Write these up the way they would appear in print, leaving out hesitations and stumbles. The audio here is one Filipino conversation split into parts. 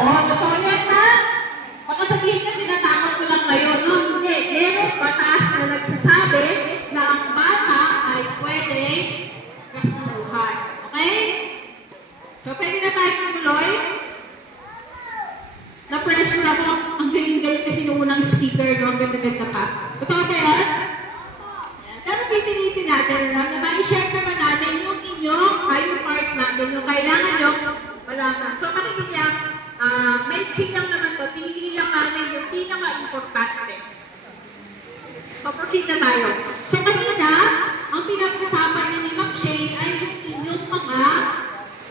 totoo yan na. Baka sabihin niya, tinatakot ko lang kayo. No, hindi. Merong batas na nagsasabi na ang bata ay pwede kasuhan. Okay? So, pwede na tayo tumuloy. Na-pressure ako. Ang galing-galing kasi nung unang speaker, no? Ang ganda-ganda pa. Totoo ba yan? Pero pipilitin natin na i-share naman natin yung inyo, yung part natin, yung kailangan nyo malaman. So, kanina niya, medicine lang naman to, pinili lang namin yung pinaka-importante. So, proceed na tayo. So, kanina, ang pinag-usapan niya ni Ma'am Shane ay yung inyong mga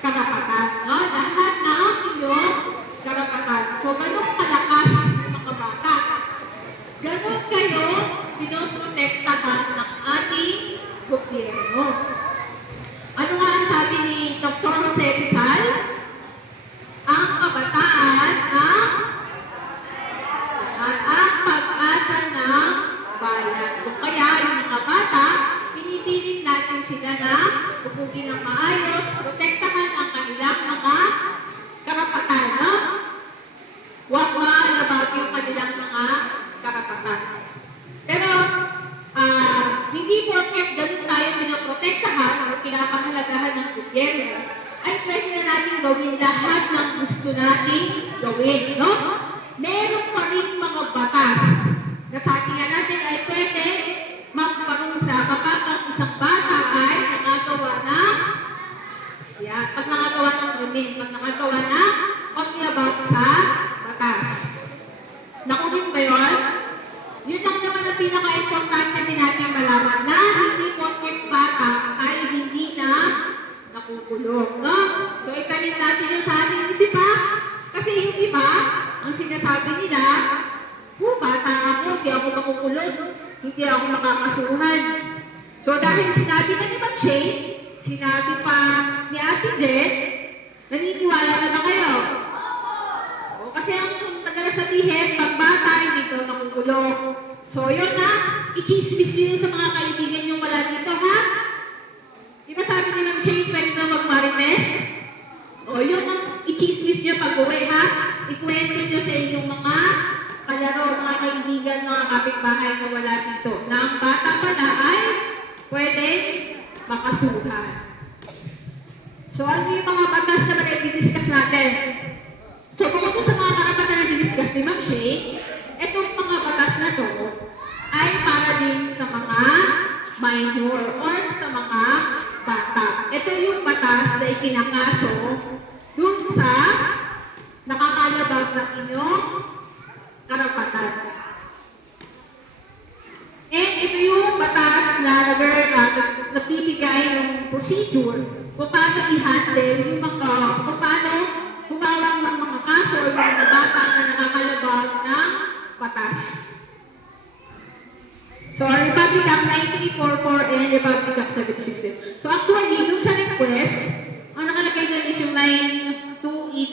karapatan. No? Lahat ng inyong karapatan. So, ganun kalakas ng mga bata. Ganun kayo pinoprotektahan ng ating gobyerno. Ano nga ang sabi ni Dr. Jose Rizal? Ang kabataan ang pag-asa ng bayan. Kung kaya yung mga bata, pinipilit natin sila na pupugin ng maayos, protektahan ang kanilang mga karapatan. No? Huwag maalabag yung kanilang mga karapatan. Pero, hindi porket ganun tayo pinoprotektahan o pinapahalagahan ng gobyerno, ay pwede na natin gawin lahat ng gusto natin gawin, no? Meron pa rin mga batas na sa atin natin ay pwede magparusa kapag ang isang bata ay nakagawa ng pag nakagawa ng krimen, pag nakagawa ng paglabag sa batas. Nakunin ba yun? Yun lang naman ang pinaka-importante din natin malaman na hindi porket bata ay hindi na nakukulong. No? So, itanin natin yung sa ating isipan. Kasi yung iba, ang sinasabi nila, bata ako, hindi ako makukulong, hindi ako makakasuhan. So, dahil sinabi na ni Ma'am Shane, sinabi pa ni Ate Jen, naniniwala na ba kayo? O, kasi ang tagala sabihin, pag bata, hindi ito makukulong. So, yun na, i-chismis yun sa mga kaibigan yung wala dito, ha? Di ba sabi ni Ma'am Shane, pwede na mag-marites? O, yun ang i-chismis nyo pag-uwi, ha? Ikwento nyo sa inyong mga kalaro, mga kaibigan, mga kapitbahay na wala dito. Na ang bata pala ay pwede makasuhan. So, ano yung mga batas na i-discuss natin? So, kung sa mga karapatan na i-discuss ni Ma'am Shane, itong mga batas na to ay para din sa mga minor or sa mga bata. Ito yung batas na ikinakaso dun sa nakakalabag ng inyong karapatan. And ito yung batas na nagbibigay ng procedure kung paano i-handle yung mga, kung paano tumawag ng mga kaso o yung mga bata na nakakalabag ng batas. So, Republic Act 1944 and Republic Act 767. So, ang